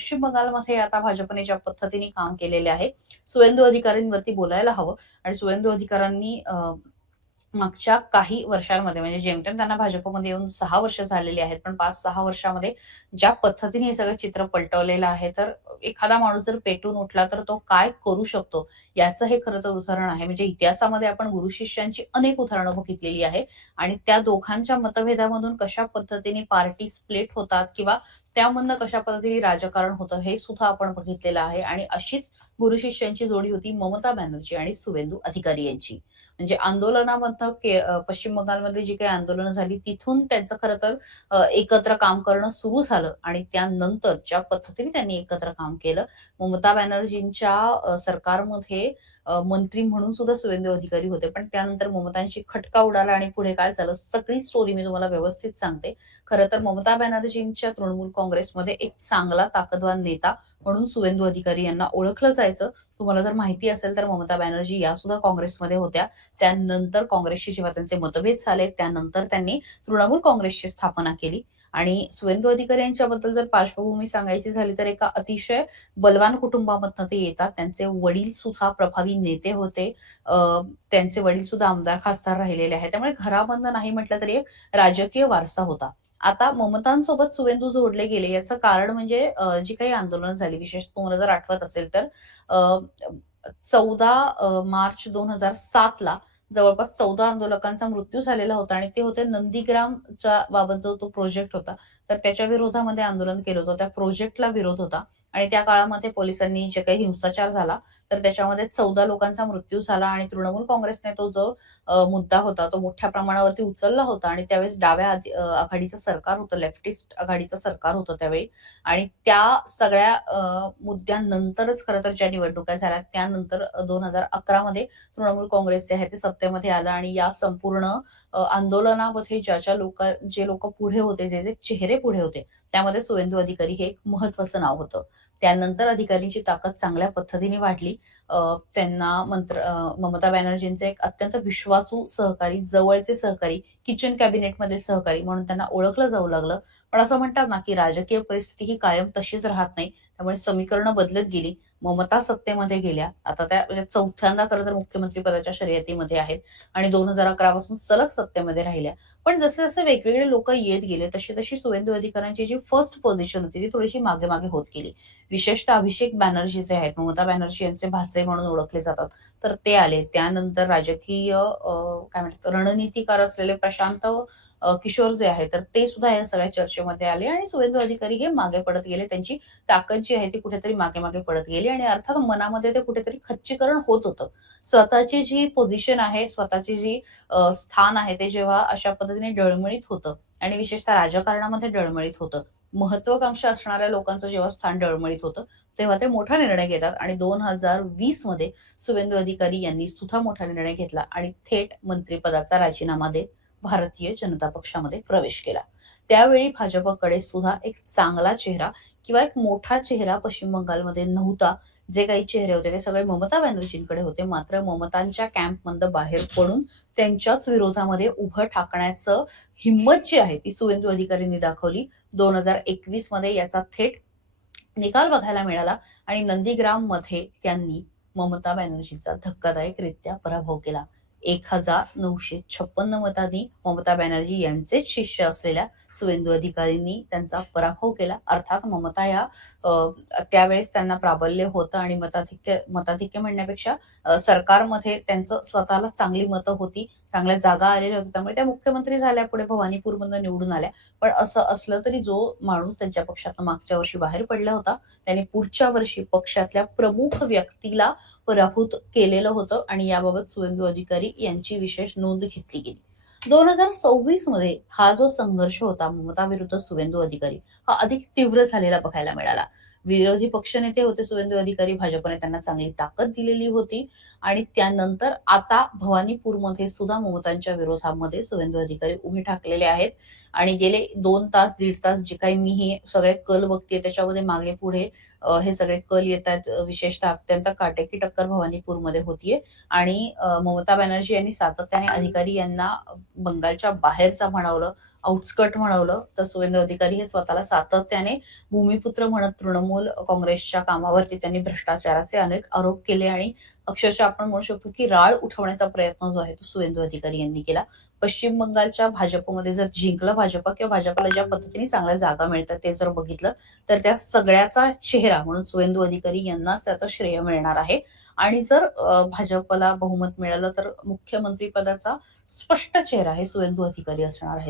पश्चिम बंगालमध्ये आता भाजपने ज्या पद्धतीने काम केलेले आहे, सुवेंदू अधिकारींवरती बोलायला हवं आणि सुवेंदू अधिकाऱ्यांनी मागच्या काही वर्षांमध्ये म्हणजे जेमतेम त्यांना भाजपमध्ये येऊन 6 वर्ष झालेली आहेत. पण 5-6 वर्षामध्ये ज्या पद्धतीने हे सगळं चित्र पलटवलेलं आहे, तर एखादा माणूस जर पेटून उठला, तर तो काय करू शकतो, याचं हे खरं तर उदाहरण आहे. म्हणजे इतिहासामध्ये आपण गुरु शिष्यांची अनेक उदाहरणं बघितलेली आहे आणि त्या दोघांच्या मतभेदामधून कशा पद्धतीने पार्टी स्प्लिट होतात किंवा त्यामधनं कशा पद्धतीने राजकारण होतं, हे सुद्धा आपण बघितलेलं आहे आणि अशीच गुरु शिष्यांची जोडी होती ममता बॅनर्जी आणि सुवेंदू अधिकारी यांची. म्हणजे आंदोलनामधनं पश्चिम बंगालमध्ये जी काही आंदोलनं झाली तिथून त्यांचं खरं तर एकत्र काम करणं सुरू झालं आणि त्यानंतर ज्या पद्धतीने त्यांनी एकत्र काम केलं, ममता बॅनर्जींच्या सरकारमध्ये मंत्री म्हणून सुद्धा सुवेंदू अधिकारी होते. पण त्यानंतर ममतांशी खटका उडाला आणि पुढे काय झालं सगळी स्टोरी मी तुम्हाला व्यवस्थित सांगते. खरं तर ममता बॅनर्जींच्या तृणमूल काँग्रेसमध्ये एक चांगला ताकदवान नेता म्हणून सुवेंदू अधिकारी यांना ओळखलं जायचं. तुम्हाला जर माहिती असेल तर ममता बॅनर्जी या सुद्धा काँग्रेसमध्ये होत्या. त्यानंतर काँग्रेसशी जेव्हा त्यांचे मतभेद झाले, त्यानंतर त्यांनी तृणमूल काँग्रेसची स्थापना केली आणि सुवेंदू अधिकारी यांच्याबद्दल जर पार्श्वभूमी सांगायची झाली, तर एका अतिशय बलवान कुटुंबामधनं ते येतात. त्यांचे वडील सुद्धा प्रभावी नेते होते. अ, त्यांचे वडील सुद्धा आमदार, खासदार राहिलेले आहेत. त्यामुळे घरामधनं नाही म्हटलं तरी एक राजकीय वारसा होता. आता ममतांसोबत सुवेंदू जोडले गेले याचं कारण म्हणजे जी काही आंदोलनं झाली, विशेषतः तुम्हाला जर आठवत असेल तर अ, 14 मार्च 2007 ला जवळपास 14 आंदोलकांचा मृत्यू झालेला होता आणि ते होते नंदीग्रामच्या बाबत जो तो प्रोजेक्ट होता. तर त्याच्या विरोधामध्ये आंदोलन केलं होतं. त्या प्रोजेक्टला विरोध होता आणि त्या काळामध्ये पोलिसांनी जे काही हिंसाचार झाला, तर त्याच्यामध्ये 14 लोकांचा मृत्यू झाला आणि तृणमूल काँग्रेसने तो जो मुद्दा होता, तो मोठ्या प्रमाणावरती उचलला होता आणि त्यावेळेस डाव्या आघाडीचं सरकार होतं, लेफ्टिस्ट आघाडीचं सरकार होतं त्यावेळी आणि त्या सगळ्या मुद्द्यानंतरच खरं तर ज्या निवडणुका झाल्या, त्यानंतर 2011 मध्ये तृणमूल काँग्रेस जे आहे ते सत्तेमध्ये आलं आणि या संपूर्ण आंदोलनामध्ये जे लोकं पुढे होते, जे चेहरे पुढे होते, त्यामध्ये सुवेंदू अधिकारी हे एक महत्त्वाचं नाव होतं. त्यानंतर अधिकारींची ताकद चांगल्या पद्धतीने वाढली. ममता बॅनर्जींचे एक अत्यंत विश्वासू सहकारी, जवळचे सहकारी, किचन कॅबिनेटमधील सहकारी म्हणून त्यांना ओळखलं जाऊ लागलं. पण असं म्हणतात ना, की राजकीय परिस्थिती ही कायम तशीच राहत नाही. त्यामुळे समीकरणं बदलत गेली. ममता सत्तेमध्ये गेल्या. आता त्या म्हणजे चौथ्यांदा खरं तर मुख्यमंत्री पदाच्या शर्यतीमध्ये आहेत आणि 2011 पासून सलग सत्तेमध्ये राहिल्या. पण जसे-जसे वेगवेगळे लोकं येत गेले, तशी-तशी सुवेंदू अधिकाऱ्यांची जी फर्स्ट पोझिशन होती, ती थोडीशी मागे-मागे होत गेली. विशेषतः अभिषेक बॅनर्जी जे आहेत, ममता बॅनर्जी यांचे भाचे म्हणून ओळखले जातात. तर ते आले. त्यानंतर राजकीय काय म्हणतात रणनीतीकार असलेले प्रशांत किशोर जे आहेत, तर ते सुद्धा या सगळ्या चर्चेमध्ये आले आणि सुवेंदू अधिकारी हे मागे पडत गेले. त्यांची ताकद जी आहे ती कुठेतरी मागे-मागे पडत गेली आणि अर्थात मनामध्ये ते कुठेतरी खच्चीकरण होत होतं. स्वतःची जी पोझिशन आहे, स्वतःची जी स्थान आहे, ते जेव्हा अशा पद्धतीने डळमळीत होतं आणि विशेषतः राजकारणामध्ये डळमळीत होतं. महत्वाकांक्षा असणाऱ्या लोकांचं जेव्हा स्थान डळमळीत होतं, तेव्हा ते मोठा निर्णय घेतात आणि 2020 मध्ये सुवेंदू अधिकारी यांनी सुद्धा मोठा निर्णय घेतला आणि थेट मंत्रिपदाचा राजीनामा देत भारतीय जनता पक्षामध्ये प्रवेश केला. त्यावेळी भाजपकडे सुद्धा एक चांगला चेहरा किंवा एक मोठा चेहरा पश्चिम बंगालमध्ये नव्हता. जे काही चेहरे होते ते सगळे ममता बॅनर्जींकडे होते. मात्र ममतांच्या कॅम्पमधनं बाहेर पडून त्यांच्याच विरोधामध्ये उभं ठाकण्याचं हिंमत जी आहे ती सुवेंदू अधिकारींनी दाखवली. 2021 मध्ये याचा थेट निकाल बघायला मिळाला आणि नंदीग्राममध्ये त्यांनी ममता बॅनर्जींचा धक्कादायकरित्या पराभव केला. 1956 मतांनी ममता बॅनर्जी यांचेच शिष्य असलेल्या सुवेंदू अधिकारींनी त्यांचा पराभव केला. अर्थात ममता या त्यावेळेस त्यांना प्राबल्य होतं आणि मताधिक्य म्हणण्यापेक्षा सरकारमध्ये त्यांचं स्वतःला चांगली मतं होती, चांगल्या जागा आलेल्या होत्या. त्यामुळे त्या मुख्यमंत्री झाल्या, पुढे भवानीपूरमधनं निवडून आल्या. पण असं असलं तरी जो माणूस त्यांच्या पक्षातनं मागच्या वर्षी बाहेर पडला होता, त्याने पुढच्या वर्षी पक्षातल्या प्रमुख व्यक्तीला पराभूत केलेलं होतं आणि याबाबत सुवेंदू अधिकारी यांची विशेष नोंद घेतली गेली. 2026 मध्ये हा जो संघर्ष होता ममता विरुद्ध सुवेंदू अधिकारी, हा अधिक तीव्र झालेला बघायला मिळाला. विरोधी पक्षनेते होते सुवेंदू अधिकारी, भाजपने त्यांना चांगली ताकद दिलेली होती आणि त्यानंतर आता भवानीपूरमध्ये सुद्धा ममतांच्या विरोधामध्ये सुवेंदू अधिकारी उभे ठाकलेले आहेत आणि गेले 2 तास, दीड तास जे काही मी हे सगळे कल बघतेय त्याच्यामध्ये मागे-पुढे हे सगळे कल येतायत. विशेषतः अत्यंत काटेकी टक्कर भवानीपूरमध्ये होतीये आणि ममता बॅनर्जी यांनी सातत्याने अधिकारी यांना बंगालच्या बाहेरचा म्हणवलं. आउटस्कट म्हणवलं, तर सुवेंदू अधिकारी हे स्वतःला सातत्याने भूमिपुत्र म्हणत तृणमूल काँग्रेसच्या कामावरती त्यांनी भ्रष्टाचाराचे अनेक आरोप केले आणि अक्षरशः आपण म्हणू शकतो की राळ उठवण्याचा प्रयत्न जो आहे तो सुवेंदू अधिकारी यांनी केला. पश्चिम बंगालच्या भाजपमध्ये जर जिंकलं भाजप किंवा भाजपला ज्या पद्धतीने चांगल्या जागा मिळतात ते जर बघितलं, तर त्या सगळ्याचा चेहरा म्हणून सुवेंदू अधिकारी यांनाच त्याचं श्रेय मिळणार आहे. आणि जर भाजपला बहुमत मिळालं तर मुख्यमंत्री पदाचा स्पष्ट चेहरा हे सुवेंदू अधिकारी असणार आहे.